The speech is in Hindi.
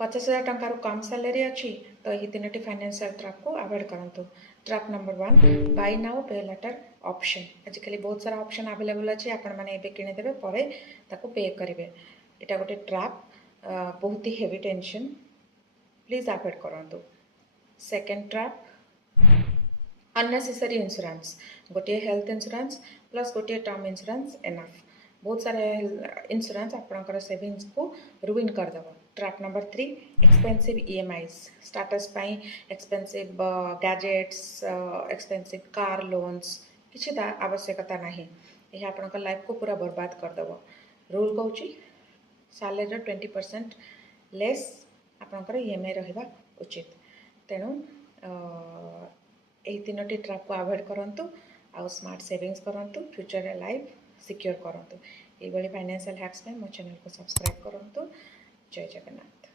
50,000 टंकार कम सैलरी अच्छी तो यही 3टी फाइनेंशियल ट्रैप को अवॉइड करंतु। ट्रैप नंबर 1 बाय नाउ पे लेटर ऑप्शन। आजिकल बहुत सारा ऑप्शन अवेलेबल अच्छी आपण मैंने एबे किनेदेवे पर ताको पे करेंगे। यहाँ गोटे ट्रैप बहुत ही हेवी टेंशन प्लीज अवॉइड करंतु। Second trap unnecessary insurance. गोटे हेल्थ इंश्योरेंस प्लस गोटे टर्म इंश्योरेंस एनफ। बहुत सारे इंश्योरेंस आपणकर सेविंग्स को रुइन करदेव। Trap number 3 expensive EMIs. Status पाई expensive gadgets expensive car loans किसी आवश्यकता नहीं। यह आपणकर लाइफ को पूरा बर्बाद करदेव। रूल कौच सैलरी 20% लेस आपणकर ईएमआई रहा उचित। तेणु यही 3टी ट्रैप को अवॉइड करंतु आउ स्मार्ट सेविंग्स करंतु फ्यूचर लाइफ सिक्योर करंतु। ये फाइनेंशियल हैक्स में मो चैनल को सब्सक्राइब करंतु। जय जगन्नाथ।